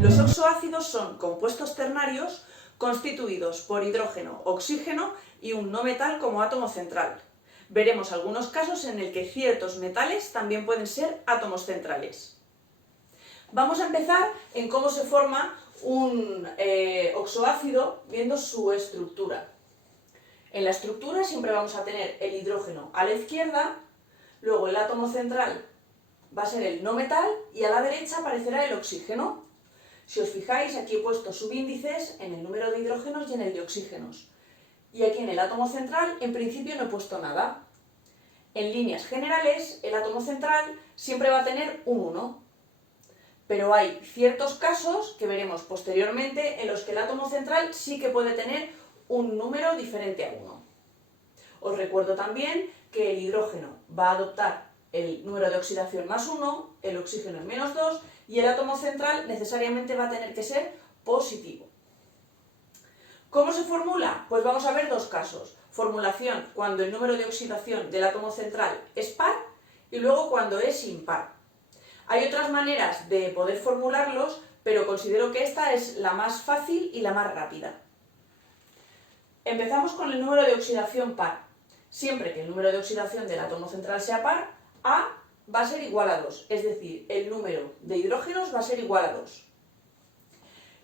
Los oxoácidos son compuestos ternarios constituidos por hidrógeno, oxígeno y un no metal como átomo central. Veremos algunos casos en el que ciertos metales también pueden ser átomos centrales. Vamos a empezar en cómo se forma un oxoácido viendo su estructura. En la estructura siempre vamos a tener el hidrógeno a la izquierda, luego el átomo central va a ser el no metal y a la derecha aparecerá el oxígeno. Si os fijáis, aquí he puesto subíndices en el número de hidrógenos y en el de oxígenos. Y aquí en el átomo central, en principio no he puesto nada. En líneas generales, el átomo central siempre va a tener un 1. Pero hay ciertos casos que veremos posteriormente en los que el átomo central sí que puede tener un número diferente a 1. Os recuerdo también que el hidrógeno va a adoptar el número de oxidación más 1, el oxígeno es menos 2 y el átomo central necesariamente va a tener que ser positivo. ¿Cómo se formula? Pues vamos a ver dos casos. Formulación cuando el número de oxidación del átomo central es par y luego cuando es impar. Hay otras maneras de poder formularlos, pero considero que esta es la más fácil y la más rápida. Empezamos con el número de oxidación par. Siempre que el número de oxidación del átomo central sea par, A va a ser igual a 2, es decir, el número de hidrógenos va a ser igual a 2.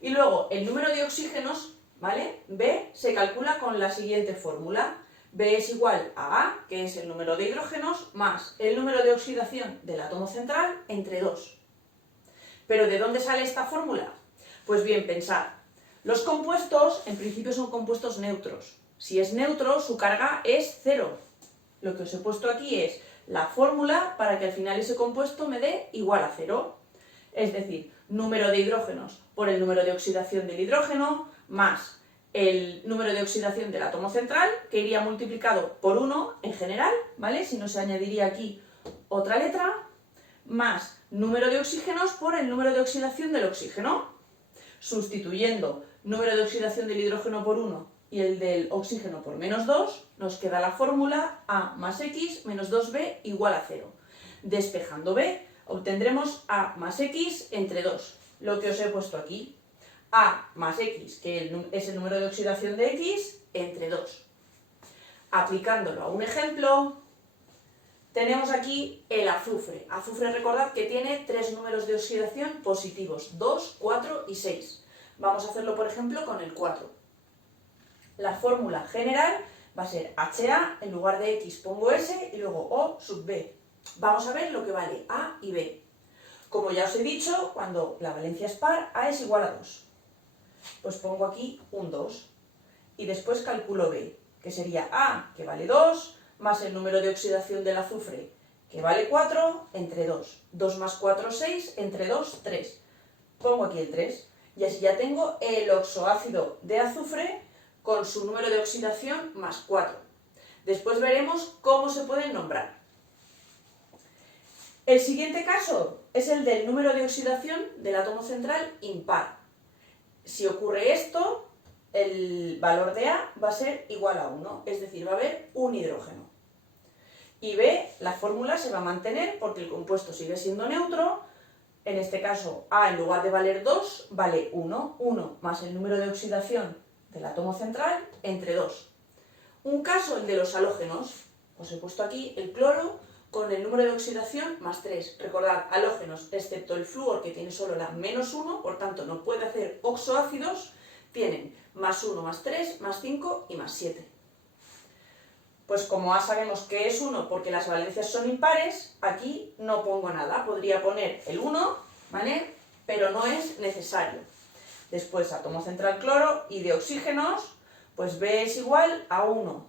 Y luego el número de oxígenos, ¿vale? B se calcula con la siguiente fórmula. B es igual a A, que es el número de hidrógenos, más el número de oxidación del átomo central entre 2. ¿Pero de dónde sale esta fórmula? Pues bien, pensad. Los compuestos, en principio, son compuestos neutros. Si es neutro, su carga es 0. Lo que os he puesto aquí es la fórmula para que al final ese compuesto me dé igual a 0. Es decir, número de hidrógenos por el número de oxidación del hidrógeno, más el número de oxidación del átomo central, que iría multiplicado por 1 en general, ¿vale? Si no se añadiría aquí otra letra, más número de oxígenos por el número de oxidación del oxígeno. Sustituyendo número de oxidación del hidrógeno por 1 y el del oxígeno por menos 2, nos queda la fórmula A más X menos 2B igual a 0. Despejando B, obtendremos A más X entre 2, lo que os he puesto aquí. A más X, que es el número de oxidación de X, entre 2. Aplicándolo a un ejemplo, tenemos aquí el azufre. Azufre, recordad que tiene 3 números de oxidación positivos, 2, 4 y 6. Vamos a hacerlo, por ejemplo, con el 4. La fórmula general va a ser HA, en lugar de X pongo S y luego O sub B. Vamos a ver lo que vale A y B. Como ya os he dicho, cuando la valencia es par, A es igual a 2. Pues pongo aquí un 2 y después calculo B, que sería A, que vale 2, más el número de oxidación del azufre, que vale 4, entre 2. 2 más 4, 6, entre 2, 3. Pongo aquí el 3 y así ya tengo el oxoácido de azufre con su número de oxidación más 4. Después veremos cómo se pueden nombrar. El siguiente caso es el del número de oxidación del átomo central impar. Si ocurre esto, el valor de A va a ser igual a 1, es decir, va a haber un hidrógeno. Y B, la fórmula se va a mantener porque el compuesto sigue siendo neutro. En este caso, A en lugar de valer 2, vale 1. 1 más el número de oxidación del átomo central entre 2. Un caso, el de los halógenos. Os he puesto aquí el cloro con el número de oxidación más 3. Recordad, halógenos, excepto el flúor, que tiene solo la menos 1, por tanto no puede hacer oxoácidos, tienen más 1, más 3, más 5 y más 7. Pues como A sabemos que es 1 porque las valencias son impares, aquí no pongo nada. Podría poner el 1, ¿vale? Pero no es necesario. Después, átomo central cloro y de oxígenos, pues B es igual a 1,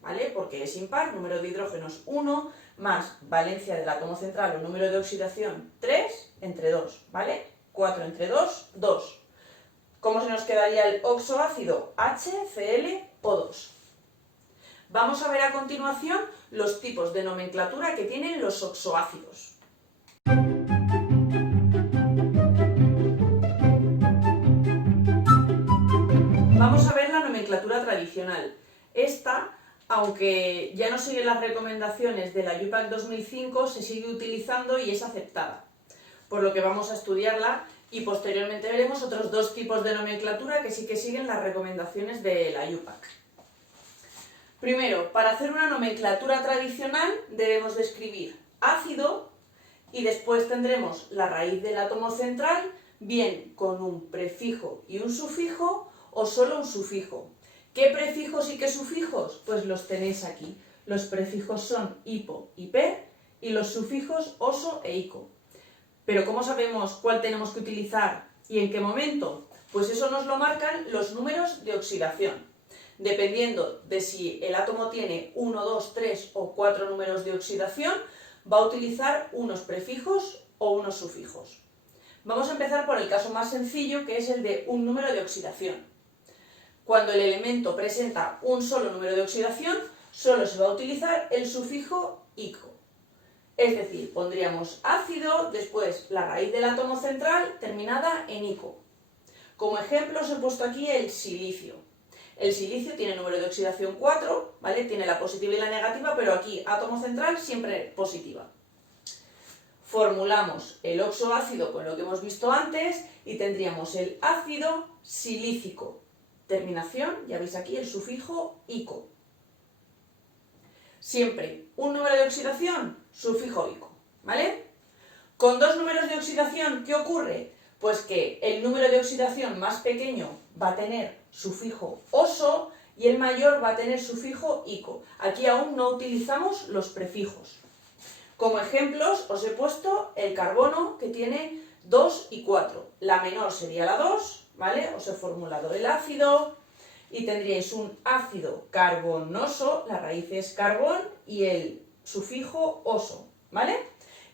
¿vale? Porque es impar, número de hidrógenos 1, más valencia del átomo central o número de oxidación 3 entre 2, ¿vale? 4 entre 2, 2. ¿Cómo se nos quedaría el oxoácido? HClO2. Vamos a ver a continuación los tipos de nomenclatura que tienen los oxoácidos. Vamos a ver la nomenclatura tradicional. Esta aunque ya no sigue las recomendaciones de la UPAC 2005, se sigue utilizando y es aceptada, por lo que vamos a estudiarla y posteriormente veremos otros dos tipos de nomenclatura que sí que siguen las recomendaciones de la UPAC. Primero, para hacer una nomenclatura tradicional debemos de escribir ácido y después tendremos la raíz del átomo central, bien con un prefijo y un sufijo o solo un sufijo. ¿Qué prefijos y qué sufijos? Pues los tenéis aquí. Los prefijos son hipo y per y los sufijos oso e ico. Pero ¿cómo sabemos cuál tenemos que utilizar y en qué momento? Pues eso nos lo marcan los números de oxidación. Dependiendo de si el átomo tiene 1, 2, 3 o 4 números de oxidación, va a utilizar unos prefijos o unos sufijos. Vamos a empezar por el caso más sencillo, que es el de un número de oxidación. Cuando el elemento presenta un solo número de oxidación, solo se va a utilizar el sufijo ico. Es decir, pondríamos ácido, después la raíz del átomo central terminada en ico. Como ejemplo os he puesto aquí el silicio. El silicio tiene número de oxidación 4, ¿vale? Tiene la positiva y la negativa, pero aquí átomo central siempre positiva. Formulamos el oxoácido con lo que hemos visto antes y tendríamos el ácido silícico. Terminación, ya veis aquí el sufijo ico. Siempre un número de oxidación, sufijo ico, ¿vale? Con dos números de oxidación, ¿qué ocurre? Pues que el número de oxidación más pequeño va a tener sufijo oso y el mayor va a tener sufijo ico. Aquí aún no utilizamos los prefijos. Como ejemplos os he puesto el carbono, que tiene 2 y 4. La menor sería la 2, ¿vale? Os he formulado el ácido y tendríais un ácido carbonoso, la raíz es carbón y el sufijo oso, ¿vale?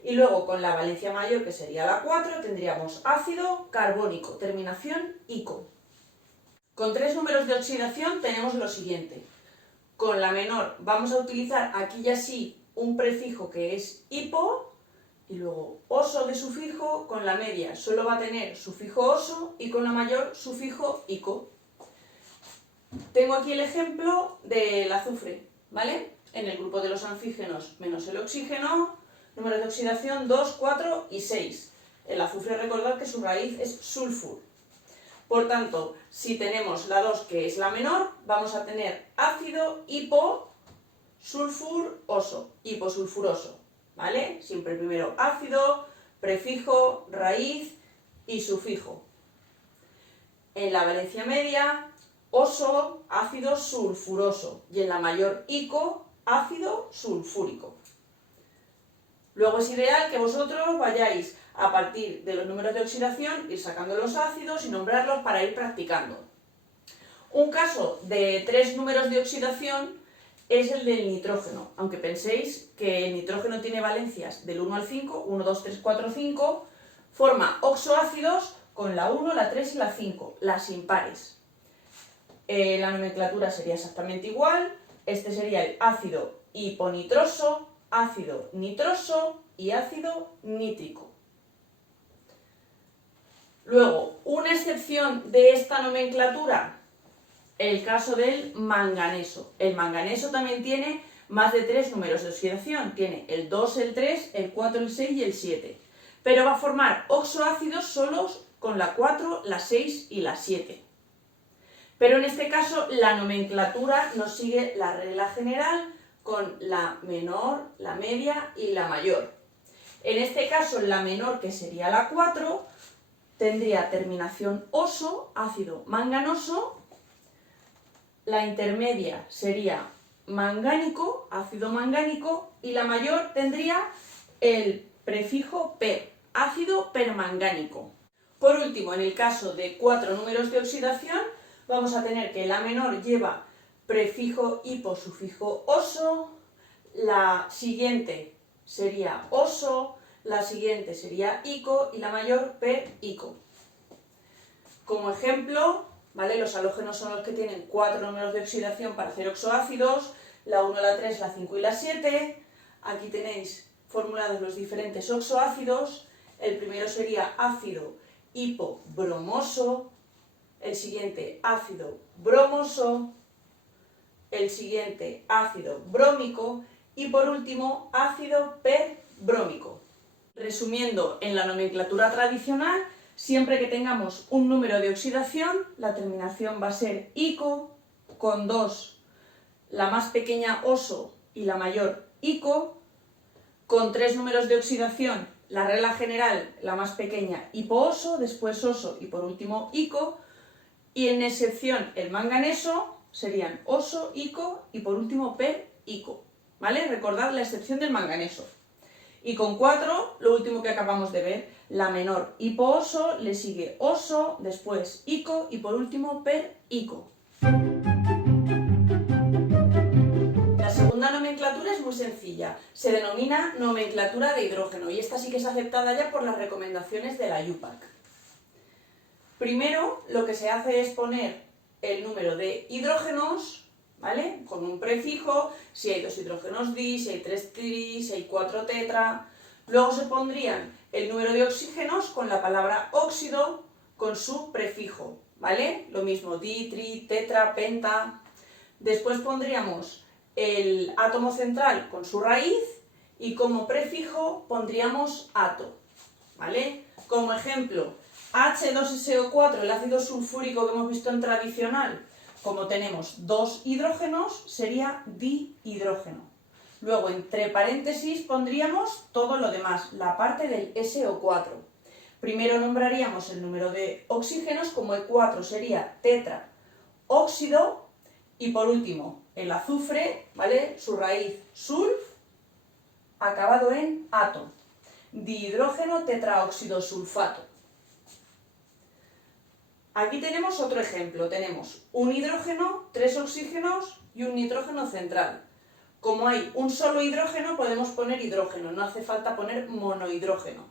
Y luego con la valencia mayor, que sería la 4, tendríamos ácido carbónico, terminación ico. Con tres números de oxidación tenemos lo siguiente. Con la menor vamos a utilizar aquí ya sí un prefijo que es hipo y luego oso de sufijo. Con la media solo va a tener sufijo oso y con la mayor sufijo ico. Tengo aquí el ejemplo del azufre, ¿vale? En el grupo de los anfígenos menos el oxígeno, número de oxidación 2, 4 y 6. El azufre, recordad que su raíz es sulfur. Por tanto, si tenemos la 2, que es la menor, vamos a tener ácido hiposulfuroso, hiposulfuroso, ¿vale? Siempre primero ácido, prefijo, raíz y sufijo. En la valencia media, oso, ácido sulfuroso, y en la mayor ico, ácido sulfúrico. Luego es ideal que vosotros vayáis a partir de los números de oxidación, ir sacando los ácidos y nombrarlos para ir practicando. Un caso de tres números de oxidación es el del nitrógeno, aunque penséis que el nitrógeno tiene valencias del 1 al 5, 1, 2, 3, 4, 5, forma oxoácidos con la 1, la 3 y la 5, las impares. La nomenclatura sería exactamente igual, este sería el ácido hiponitroso, ácido nitroso y ácido nítrico. Luego, una excepción de esta nomenclatura, el caso del manganeso. El manganeso también tiene más de tres números de oxidación, tiene el 2, el 3, el 4, el 6 y el 7, pero va a formar oxoácidos solos con la 4, la 6 y la 7. Pero en este caso la nomenclatura nos sigue la regla general con la menor, la media y la mayor. En este caso la menor, que sería la 4, tendría terminación oso, ácido manganoso. La intermedia sería mangánico, ácido mangánico, y la mayor tendría el prefijo per, ácido permangánico. Por último, en el caso de cuatro números de oxidación, vamos a tener que la menor lleva prefijo hipo, sufijo oso, la siguiente sería oso, la siguiente sería ico y la mayor per ico. Como ejemplo, ¿vale? Los halógenos son los que tienen cuatro números de oxidación para hacer oxoácidos, la 1, la 3, la 5 y la 7. Aquí tenéis formulados los diferentes oxoácidos. El primero sería ácido hipobromoso, el siguiente ácido bromoso, el siguiente ácido brómico y por último ácido perbrómico. Resumiendo, en la nomenclatura tradicional, siempre que tengamos un número de oxidación, la terminación va a ser ico, con 2, la más pequeña oso y la mayor ico, con 3 números de oxidación, la regla general, la más pequeña hipooso, después oso y por último ico, y en excepción el manganeso serían oso, ico y por último per-ico, ¿vale? Recordad la excepción del manganeso. Y con 4, lo último que acabamos de ver, la menor hipooso, le sigue oso, después ico y por último per-ico. La segunda nomenclatura es muy sencilla, se denomina nomenclatura de hidrógeno y esta sí que es aceptada ya por las recomendaciones de la IUPAC. Primero, lo que se hace es poner el número de hidrógenos, ¿vale? Con un prefijo, si hay 2 hidrógenos di, si hay 3 tri, si hay 4 tetra. Luego se pondrían el número de oxígenos con la palabra óxido con su prefijo, ¿vale? Lo mismo, di, tri, tetra, penta. Después pondríamos el átomo central con su raíz y como prefijo pondríamos ato, ¿vale? Como ejemplo, H2SO4, el ácido sulfúrico que hemos visto en tradicional, como tenemos 2 hidrógenos, sería dihidrógeno. Luego, entre paréntesis, pondríamos todo lo demás, la parte del SO4. Primero nombraríamos el número de oxígenos, como E4 sería tetraóxido, y por último, el azufre, ¿vale? Su raíz sulf, acabado en ato. Dihidrógeno tetraóxido sulfato. Aquí tenemos otro ejemplo, tenemos un hidrógeno, 3 oxígenos y un nitrógeno central. Como hay un solo hidrógeno, podemos poner hidrógeno, no hace falta poner monohidrógeno,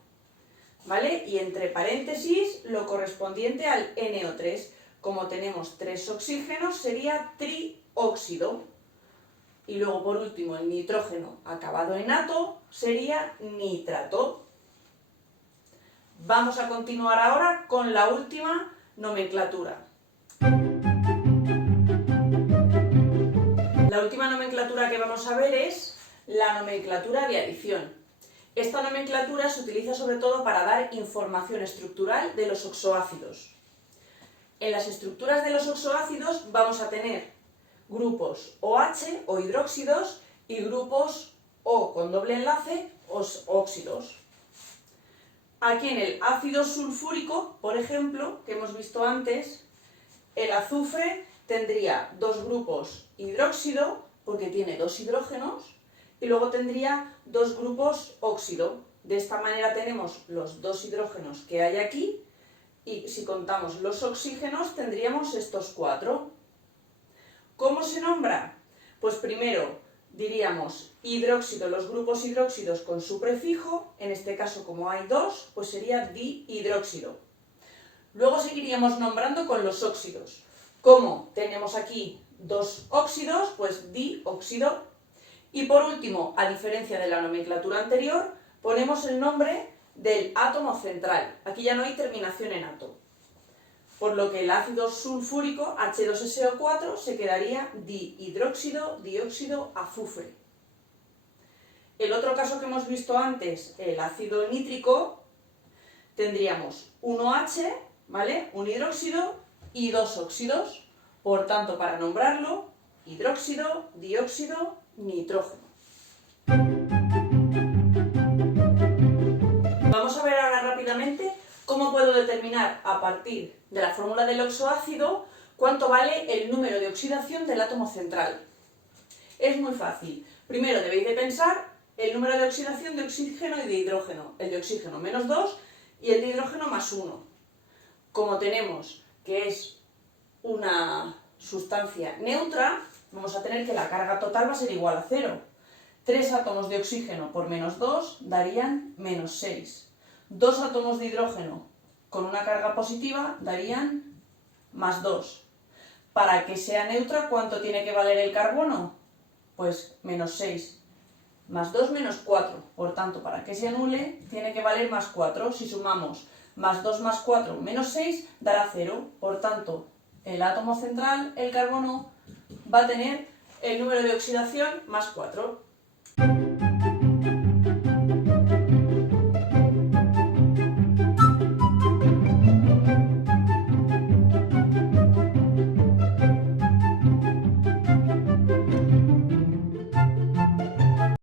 ¿vale? Y entre paréntesis, lo correspondiente al NO3. Como tenemos 3 oxígenos, sería trióxido. Y luego, por último, el nitrógeno acabado en ato sería nitrato. Vamos a continuar ahora con la última nomenclatura. La última nomenclatura que vamos a ver es la nomenclatura de adición. Esta nomenclatura se utiliza sobre todo para dar información estructural de los oxoácidos. En las estructuras de los oxoácidos vamos a tener grupos OH o hidróxidos y grupos O con doble enlace óxidos. Aquí en el ácido sulfúrico, por ejemplo, que hemos visto antes, el azufre tendría 2 grupos hidróxido, porque tiene 2 hidrógenos, y luego tendría 2 grupos óxido. De esta manera tenemos los 2 hidrógenos que hay aquí, y si contamos los oxígenos tendríamos estos 4. ¿Cómo se nombra? Pues primero diríamos hidróxido, los grupos hidróxidos con su prefijo, en este caso como hay 2, pues sería dihidróxido. Luego seguiríamos nombrando con los óxidos. Como tenemos aquí 2 óxidos, pues dióxido. Y por último, a diferencia de la nomenclatura anterior, ponemos el nombre del átomo central. Aquí ya no hay terminación en ato. Por lo que el ácido sulfúrico, H2SO4, se quedaría dihidróxido, dióxido, azufre. El otro caso que hemos visto antes, el ácido nítrico, tendríamos un OH, ¿vale? Un hidróxido y 2 óxidos. Por tanto, para nombrarlo, hidróxido, dióxido, nitrógeno. Vamos a ver ahora rápidamente cómo puedo determinar a partir de la fórmula del oxoácido cuánto vale el número de oxidación del átomo central. Es muy fácil. Primero debéis de pensar el número de oxidación de oxígeno y de hidrógeno. El de oxígeno menos 2 y el de hidrógeno más 1. Como tenemos que es una sustancia neutra, vamos a tener que la carga total va a ser igual a 0. 3 átomos de oxígeno por menos 2 darían menos 6. 2 átomos de hidrógeno con una carga positiva darían más 2. Para que sea neutra, ¿cuánto tiene que valer el carbono? Pues menos 6. Más 2 menos 4. Por tanto, para que se anule, tiene que valer más 4. Si sumamos más 2 más 4 menos 6, dará 0. Por tanto, el átomo central, el carbono, va a tener el número de oxidación más 4.